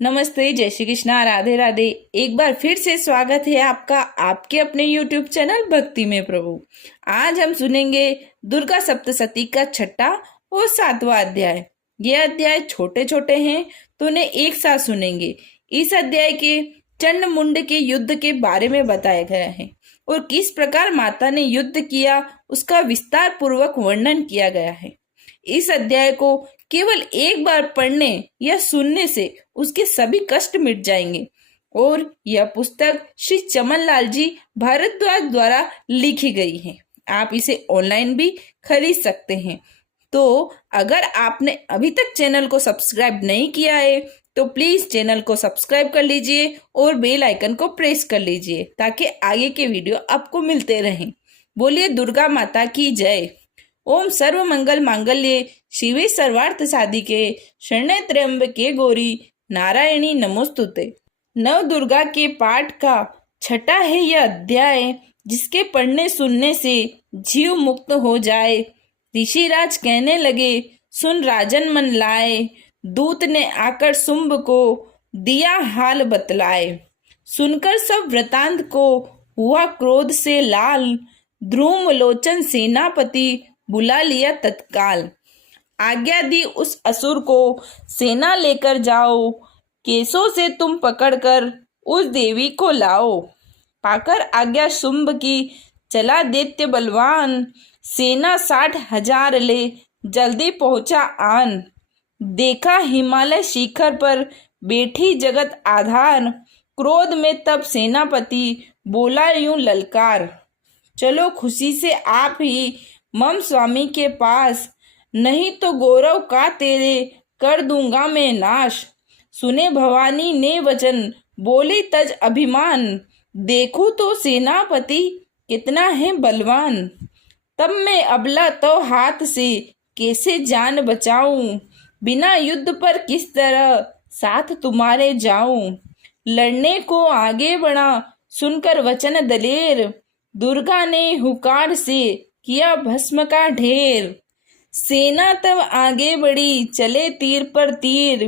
नमस्ते, जय श्री कृष्णा, राधे राधे। एक बार फिर से स्वागत है आपका आपके अपने YouTube चैनल भक्ति में प्रभु। आज हम सुनेंगे दुर्गा सप्तशती का छठा और सातवां अध्याय। ये अध्याय छोटे छोटे हैं तो उन्हें एक साथ सुनेंगे। इस अध्याय के चंड मुंड के युद्ध के बारे में बताया गया है और किस प्रकार माता ने युद्ध किया उसका विस्तार पूर्वक वर्णन किया गया है। इस अध्याय को केवल एक बार पढ़ने या सुनने से उसके सभी कष्ट मिट जाएंगे। और यह पुस्तक श्री चमन लाल जी भारद्वाज द्वारा लिखी गई है। आप इसे ऑनलाइन भी खरीद सकते हैं। तो अगर आपने अभी तक चैनल को सब्सक्राइब नहीं किया है तो प्लीज चैनल को सब्सक्राइब कर लीजिए और बेल आइकन को प्रेस कर लीजिए ताकि आगे के वीडियो आपको मिलते रहें। बोलिए दुर्गा माता की जय। ओम सर्व मंगल मांगल्ये शिवे सर्वार्थ साधिके शरण्ये त्र्यंबके गौरी नारायणी नमोस्तुते। नव दुर्गा के पाठ का छठा है यह अध्याय, जिसके पढ़ने सुनने से जीव मुक्त हो जाए। ऋषिराज कहने लगे, सुन राजन मन लाए, दूत ने आकर शुंभ को दिया हाल बतलाए। सुनकर सब वृतांत को हुआ क्रोध से लाल, ध्रुव लोचन सेनापति बुला लिया तत्काल। आज्ञा दी उस असुर को, सेना लेकर जाओ, केसों से तुम पकड़कर उस देवी को लाओ। पाकर आज्ञा शुंभ की चला दैत्य बलवान, सेना 60,000 ले जल्दी पहुंचा आन। देखा हिमालय शिखर पर बैठी जगत आधार, क्रोध में तब सेनापति बोला यूं ललकार। चलो खुशी से आप ही मम स्वामी के पास, नहीं तो गौरव का तेरे कर दूंगा मैं नाश। सुने भवानी ने वचन, बोली तज अभिमान, देखो तो सेनापति कितना है बलवान। तब मैं अबला तो हाथ से कैसे जान बचाऊं, बिना युद्ध पर किस तरह साथ तुम्हारे जाऊं। लड़ने को आगे बढ़ा सुनकर वचन दलेर, दुर्गा ने हुकार से किया भस्म का ढेर। सेना तब आगे बढ़ी चले तीर पर तीर,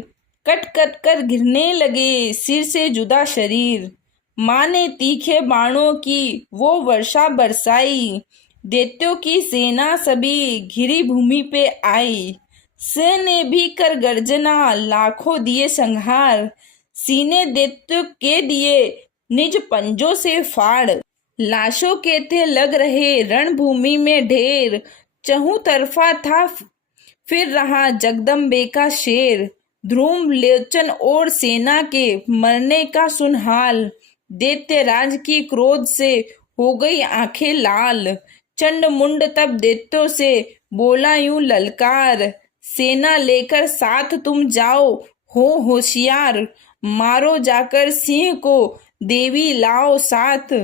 कट कट कर गिरने लगे सिर से जुदा शरीर। माँ ने तीखे बाणों की वो वर्षा बरसाई, दैत्यों की सेना सभी घिरी भूमि पे आई। सिंह ने भी कर गर्जना लाखों दिए संहार, सीने दैत्यों के दिए निज पंजों से फाड़। लाशों के थे लग रहे रणभूमि में ढेर, चहु तरफा था फिर रहा जगदम्बे का शेर। ध्रुव लोचन और सेना के मरने का सुन हाल, दैत्य राज की क्रोध से हो गई आंखें लाल। चंड मुंड तब दैत्यों से बोला यूं ललकार, सेना लेकर साथ तुम जाओ हो होशियार। मारो जाकर सिंह को देवी लाओ साथ,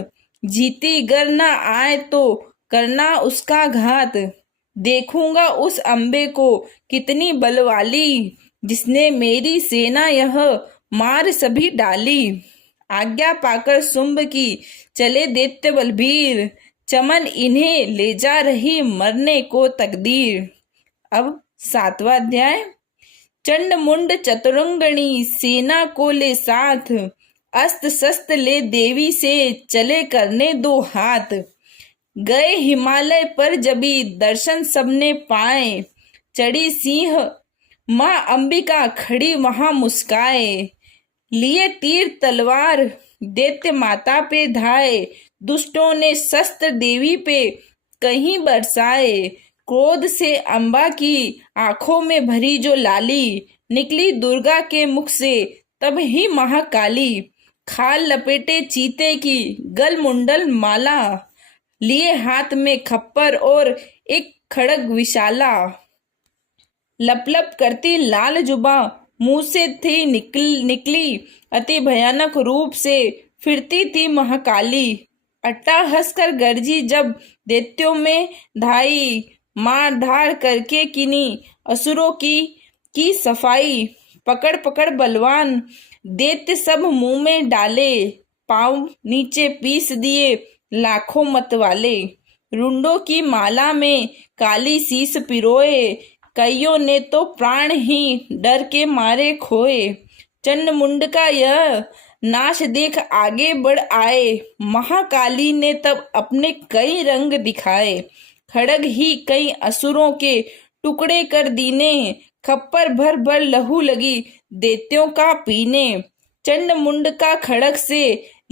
जीती गर न आए तो करना उसका घात। देखूंगा उस अम्बे को कितनी बलवाली, जिसने मेरी सेना यह मार सभी डाली। आज्ञा पाकर शुंभ की चले दैत्य बलबीर, चमन इन्हें ले जा रही मरने को तकदीर। अब सातवां अध्याय। चंड मुंड चतुरंगणी सेना को ले साथ, अस्त्र शस्त्र ले देवी से चले करने दो हाथ। गए हिमालय पर जबी दर्शन सबने पाए, चढ़ी सिंह माँ अंबिका खड़ी वहां मुस्काए। लिए तीर तलवार दैत्य माता पे धाए, दुष्टों ने शस्त्र देवी पे कहीं बरसाए। क्रोध से अंबा की आंखों में भरी जो लाली, निकली दुर्गा के मुख से तब ही महाकाली। खाल लपेटे चीते की गल मुंडल माला, लिए हाथ में खप्पर और एक खड़ग विशाला। लप लप करती लाल जुबा मुंह से थी निकली, अति भयानक रूप से फिरती थी महाकाली। अट्टा हंसकर गर्जी जब दैत्यों में धाई, मार धार करके किनी असुरों की सफाई। पकड़ पकड़ बलवान दैत्य सब मुंह में डाले, पाँव नीचे पीस दिए लाखों मतवाले। रुंडों की माला में काली शीस पिरोए, कईयों ने तो प्राण ही डर के मारे खोए। चंडमुंड का यह नाश देख आगे बढ़ आए। महाकाली ने तब अपने कई रंग दिखाए। खड़ग ही कई असुरों के टुकड़े कर दीने। खप्पर भर भर लहू लगी दैत्यों का पीने। चंडमुंड का खड़ग से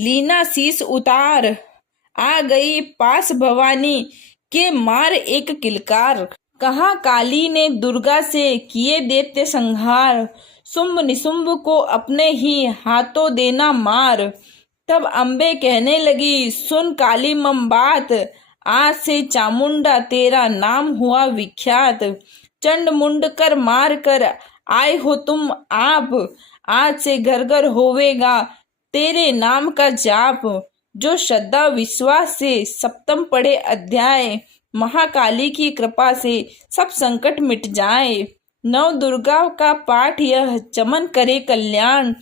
लीना शीस उतार। आ गई पास भवानी के मार एक किलकार। कहा काली ने दुर्गा से किए दैत्य संहार। शुंभ निशुंभ को अपने ही हाथों देना मार। तब अम्बे कहने लगी सुन काली मम बात। आज से चामुंडा तेरा नाम हुआ विख्यात। चंड मुंड कर मार कर आए हो तुम आप। आज से घर घर होवेगा तेरे नाम का जाप। जो श्रद्धा विश्वास से सप्तम पढ़े अध्याय। महाकाली की कृपा से सब संकट मिट जाए। नव दुर्गा का पाठ यह चमन करे कल्याण।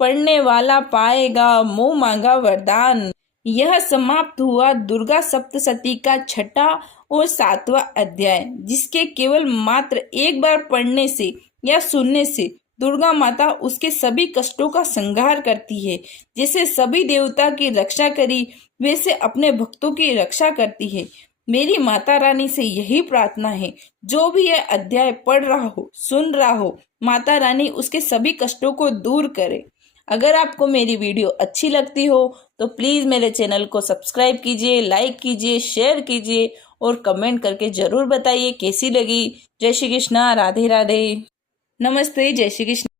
पढ़ने वाला पाएगा मुंह मांगा वरदान। यह समाप्त हुआ दुर्गा सप्तशती का छठा और 7वां अध्याय, जिसके केवल मात्र एक बार पढ़ने से या सुनने से दुर्गा माता उसके सभी कष्टों का संहार करती है। जैसे सभी देवता की रक्षा करी वैसे अपने भक्तों की रक्षा करती है। मेरी माता रानी से यही प्रार्थना है, जो भी यह अध्याय पढ़ रहा हो सुन रहा हो, माता रानी उसके सभी कष्टों को दूर करे। अगर आपको मेरी वीडियो अच्छी लगती हो तो प्लीज़ मेरे चैनल को सब्सक्राइब कीजिए, लाइक कीजिए, शेयर कीजिए और कमेंट करके ज़रूर बताइए कैसी लगी। जय श्री कृष्णा, राधे राधे, नमस्ते, जय श्री कृष्ण।